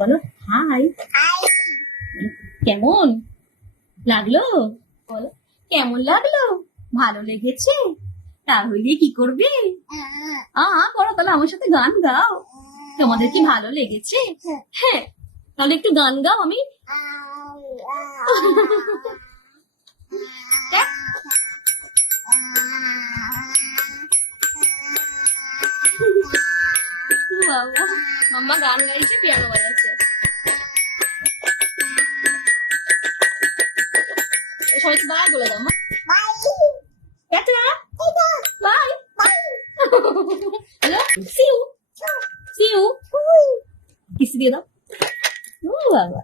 বলো হাই। কেমন লাগলো? বলো কেমন লাগলো? ভালো লেগেছে? তাহলে কি করবে? করো, তাহলে আমার সাথে গান গাও। তোমাদের কি ভালো লেগেছে? হ্যাঁ, তাহলে একটু গান গাও। আমি বাবা, মাম্মা গান গাইছে, পিয়ানো বাজাচ্ছে। সবাইকে বাই বলে দাও। Tata, bye. Hello, see you, see you, kiss দিয়ে দাও। ও বাবা।